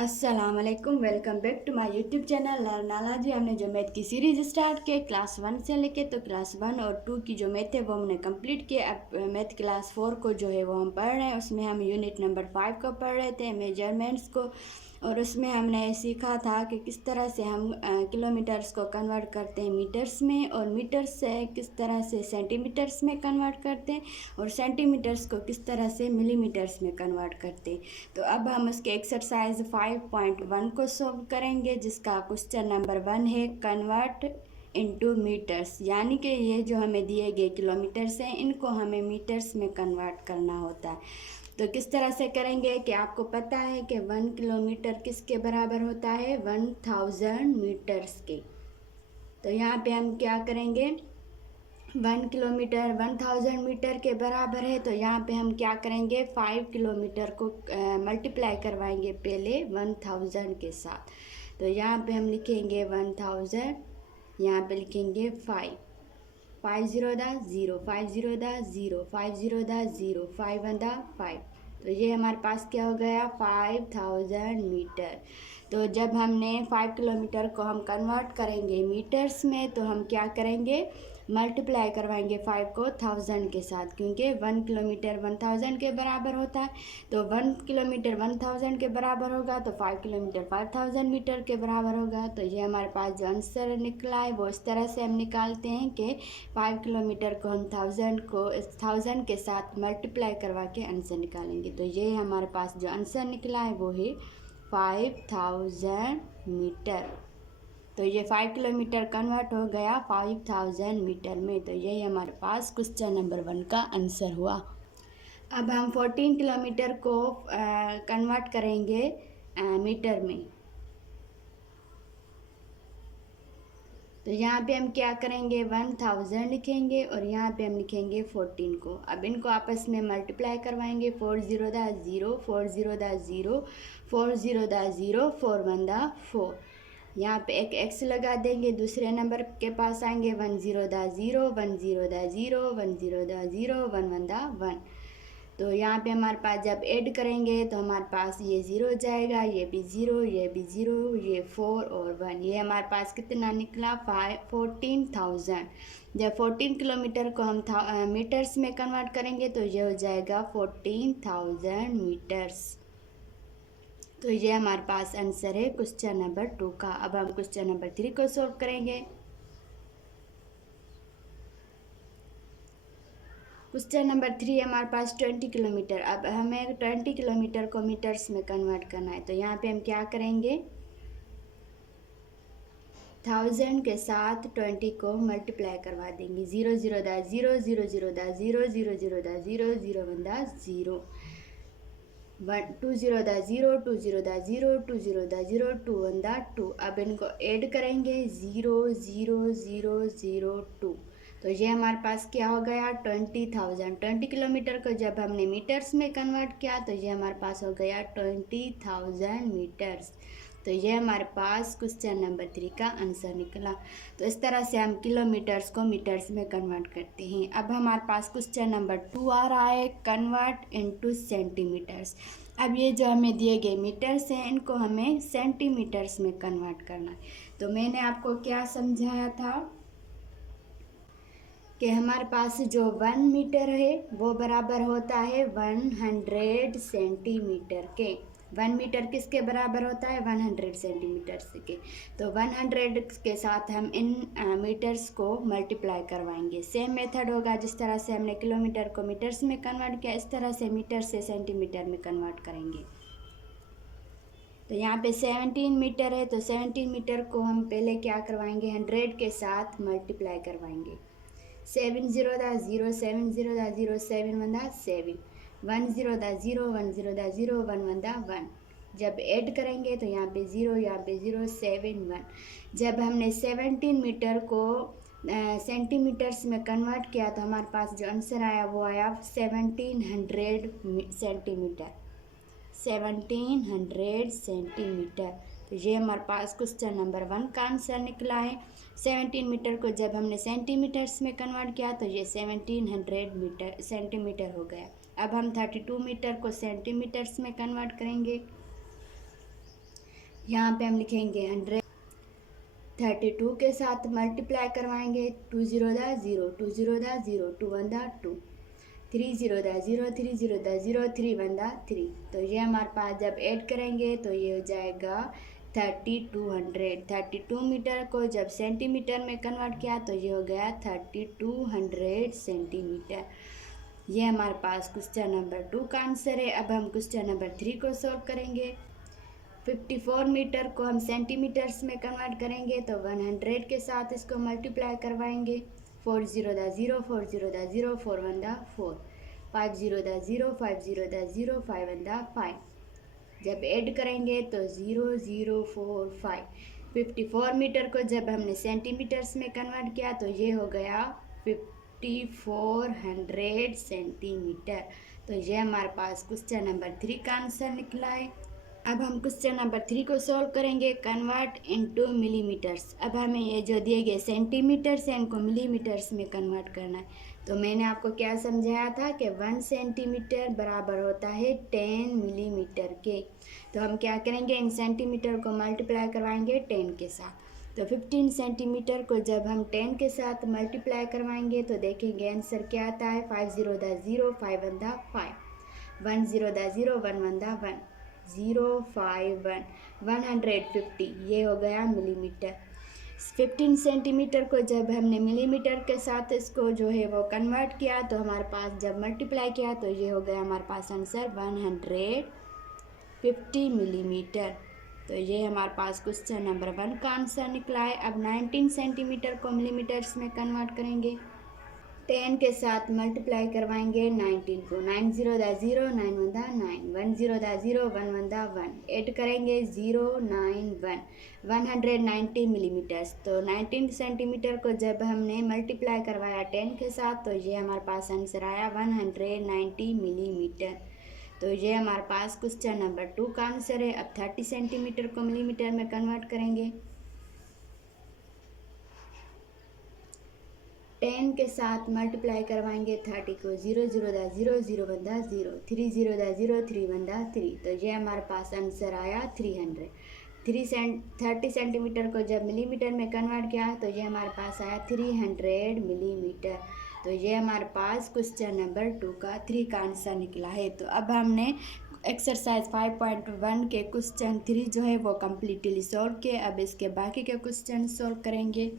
अस्सलाम वालेकुम, welcome back to my YouTube channel Learnala. जी हमने जो मैथ की सीरीज़ स्टार्ट की क्लास 1 से लेके तो क्लास 1 और 2 की जो मैथ है वो हमने कंप्लीट किया। अब मैथ क्लास 4 को जो है वो हम पढ़ रहे हैं। उसमें हम यूनिट नंबर 5 को पढ़ रहे थे, मेजरमेंट्स को। और उसमें हमने सीखा था कि किस तरह से हम किलोमीटर्स को कन्वर्ट करते हैं मीटर्स में, और मीटर्स से किस तरह से सेंटीमीटर्स में कन्वर्ट करते हैं, और सेंटीमीटर्स को किस तरह से मिलीमीटर्स में कन्वर्ट करते हैं। तो अब हम उसके एक्सरसाइज 5.1 को सॉल्व करेंगे, जिसका क्वेश्चन नंबर 1 है कन्वर्ट इनटू मीटर्स। यानी कि ये जो हमें दिए गए किलोमीटर्स हैं इनको हमें मीटर्स में कन्वर्ट करना होता है। तो किस तरह से करेंगे कि आपको पता है कि 1 किलोमीटर किसके बराबर होता है, 1000 मीटर्स के। तो यहाँ पे हम क्या करेंगे, 1 किलोमीटर 1000 मीटर के बराबर है। तो यहाँ पे हम क्या करेंगे, 5 किलोमीटर को मल्टीप्लाई करवाएंगे पहले 1000 के साथ। तो यहाँ पे हम लिखेंगे 1000, यहाँ पे लिखेंगे 5, 5 0 दा 0, 5 0 दा 0, 5 0 दा 0, 5 1 दा 5। तो ये हमारे पास क्या हो गया, 5000 मीटर। तो जब हमने 5 किलोमीटर को हम कन्वर्ट करेंगे मीटर्स में, तो हम क्या करेंगे, मल्टीप्लाई करवाएंगे 5 को 1000 के साथ, क्योंकि 1 किलोमीटर 1000 के बराबर होता है। तो 1 किलोमीटर 1000 के बराबर होगा तो 5 किलोमीटर 5000 मीटर के बराबर होगा। तो ये हमारे पास जो आंसर निकला है वो इस तरह से हम निकालते हैं कि 5 किलोमीटर को हम 1000 के साथ मल्टीप्लाई करवा के आंसर निकालेंगे। तो ये हमारे पास जो आंसर निकला है वो है 5000 मीटर। तो ये 5 किलोमीटर कन्वर्ट हो गया 5000 मीटर में। तो यही हमारे पास क्वेश्चन नंबर 1 का आंसर हुआ। अब हम 14 किलोमीटर को कन्वर्ट करेंगे मीटर में। तो यहाँ पे हम क्या करेंगे, 1000 लिखेंगे और यहाँ पे हम लिखेंगे 14 को। अब इनको आपस में मल्टीप्लाई करवाएंगे, 4 0 दा 0, 4 0 दा 0, 4 0 दा 0, 4 1 दा 4। यहाँ पे एक एक्स लगा देंगे, दूसरे नंबर के पास आएंगे, 1 0 दा 0, 1 0 दा 0, 1 0 दा 0, 1 1 दा 1। तो यहाँ पे हमारे पास जब ऐड करेंगे तो हमारे पास ये 0 जाएगा, ये भी 0, ये भी 0, ये 4 और 1। ये हमारे पास कितना निकला, 14,000। जब 14 किलोमीटर को हम मीटर्स में कन्वर्ट करेंगे तो ये हो जाएगा 14,000 मीटर्स। तो ये हमारे पास आंसर है क्वेश्चन नंबर 2 का। अब हम क्वेश्चन नंबर 3 को सॉल्व करेंगे। क्वेश्चन नंबर 3 हमारे पास 20 किलोमीटर। अब हमें 20 किलोमीटर को मीटर्स में कन्वर्ट करना है। तो यहाँ पे हम क्या करेंगे, 1000 के साथ 20 को मल्टीप्लाई करवा देंगे, 0 0 दा 0, 0 0 दा 0, 0 0 दा 0, 0 1 दा 0, 2 0 दा 0, 2 0 दा 0, 2 0 दा 0, 2 1 दा 2। अब इनको ऐड करेंगे, 0 0 0 0 2। तो ये हमारे पास क्या हो गया, 20,000। 20 किलोमीटर को जब हमने मीटर्स में कन्वर्ट किया तो ये हमारे पास हो गया 20,000 मीटर्स। तो ये हमारे पास क्वेश्चन नंबर 3 का आंसर निकला। तो इस तरह से हम किलोमीटर्स को मीटर्स में कन्वर्ट करते हैं। अब हमारे पास क्वेश्चन नंबर 2 आ रहा है, कन्वर्ट इनटू सेंटीमीटर्स। अब ये जो हमें दिए गए मीटर्स हैं इनको हमें सेंटीमीटर्स में कन्वर्ट करना है। तो मैंने आपको क्या समझाया था कि हमारे पास जो 1 मीटर है वो बराबर होता है 100 सेंटीमीटर के। 1 मीटर किसके बराबर होता है, 100 सेंटीमीटर के। तो 100 के साथ हम इन मीटर्स को मल्टीप्लाई करवाएंगे। सेम मेथड होगा, जिस तरह से हमने किलोमीटर को मीटर्स में कन्वर्ट किया इस तरह से मीटर से सेंटीमीटर में कन्वर्ट करेंगे। तो यहाँ पे 17 मीटर है, तो 17 मीटर को हम पहले क्या करवाएंगे, 100 के साथ मल्टीप्लाई करवाएंगे। 7 0 दा 0, 7 0 दा 0, 7 1 दा 7, 1 0 दा 0, 1 0 दा 0, 1 1 दा 1। जब ऐड करेंगे तो यहाँ पे 0, यहाँ पे 0, 7 1। जब हमने 17 मीटर को सेंटीमीटर्स में कन्वर्ट किया तो हमारे पास जो आंसर आया वो आया 1700 सेंटीमीटर, 1700 सेंटीमीटर। तो ये हमारे पास क्वेश्चन नंबर 1 का आंसर निकला है। 17 मीटर को जब हमने सेंटीमीटर्स में कन्वर्ट किया तो ये 1700 मीटर सेंटीमीटर हो गया। अब हम 32 मीटर को सेंटीमीटर्स में कन्वर्ट करेंगे। यहाँ पे हम लिखेंगे 132 के साथ मल्टीप्लाई करवाएंगे। 2 0 दा 0, 2 0 दा 0, 2 1 दा 2, 3 0 दा 0, 3 0 दा 0, 3 1 दा 3। तो ये हमारे पास जब ऐड करेंगे तो ये हो जाएगा 3200। 32 मीटर को जब सेंटीमीटर में कन्वर्ट किया तो ये हो गया 3200 सेंटीमीटर। ये हमारे पास क्वेश्चन नंबर 2 का आंसर है। अब हम क्वेश्चन नंबर 3 को सॉल्व करेंगे। 54 मीटर को हम सेंटीमीटर्स में कन्वर्ट करेंगे तो 100 के साथ इसको मल्टीप्लाई करवाएंगे। 4 0 दा 0, 4 0 दा 0, 4 1 दा 4, 5 0 दा 0, 5 0 दा 0, 5 1 दा 5। जब ऐड करेंगे तो 0 0 4 5। 54 मीटर को जब हमने सेंटीमीटर्स में कन्वर्ट किया तो ये हो गया 5400 सेंटीमीटर। तो ये हमारे पास क्वेश्चन नंबर 3 का आंसर निकला है। अब हम क्वेश्चन नंबर 3 को सॉल्व करेंगे। Convert into millimetres. अब हमें ये जो दिए गए सेंटीमीटर्स हैं इनको मिलीमीटर्स में कन्वर्ट करना है। तो मैंने आपको क्या समझाया था कि 1 सेंटीमीटर बराबर होता है 10 मिलीमीटर के। तो हम क्या करेंगे, इन सेंटीमीटर को मल्टीप्लाई करवाएंगे 10 के साथ। तो 15 सेंटीमीटर को जब हम 10 के साथ मल्टीप्लाई करवाएंगे तो देखेंगे आंसर क्या आता है। 5 0 दा 0, 5 1 दा 5, 1 0 दा 0, 1 1 दा 1, 0 5 1, 150। ये हो गया मिलीमीटर। 15 सेंटीमीटर को जब हमने मिलीमीटर के साथ इसको जो है वो कन्वर्ट किया तो हमारे पास जब मल्टीप्लाई किया तो ये हो गया हमारे पास आंसर 150 मिलीमीटर। तो ये हमारे पास क्वेश्चन नंबर 1 का आंसर निकला है। अब 19 सेंटीमीटर को मिलीमीटर्स में कन्वर्ट करेंगे। 10 के साथ मल्टीप्लाई करवाएंगे 19 को। 9 0 दा 0, 9 1 दा 9, 1 0 दा 0, 1 1 दा 1। ऐड करेंगे 0 9 1, 190 मिलीमीटर्स। तो 19 सेंटीमीटर को जब हमने मल्टीप्लाई करवाया 10 के साथ तो ये हमारे पास आंसर आया 190 मिलीमीटर। तो ये हमारे पास क्वेश्चन नंबर 2 का आंसर है। अब 30 सेंटीमीटर को मिलीमीटर में कन्वर्ट करेंगे। 10 के साथ मल्टीप्लाई करवाएंगे 30 को। 0 0 दा 0, 0 1 दा 0, 3 0 दा 0, 3 1 दा 3। तो ये हमारे पास आंसर आया 300। 30 सेंटीमीटर को जब मिलीमीटर में कन्वर्ट किया तो ये हमारे पास आया 300 मिलीमीटर। तो ये हमारे पास क्वेश्चन नंबर 2 का 3 का आंसर निकला है। तो अब हमने एक्सरसाइज 5.1 के क्वेश्चन 3 जो है वो कम्प्लीटली सॉल्व किए। अब इसके बाकी के क्वेश्चन सॉल्व करेंगे।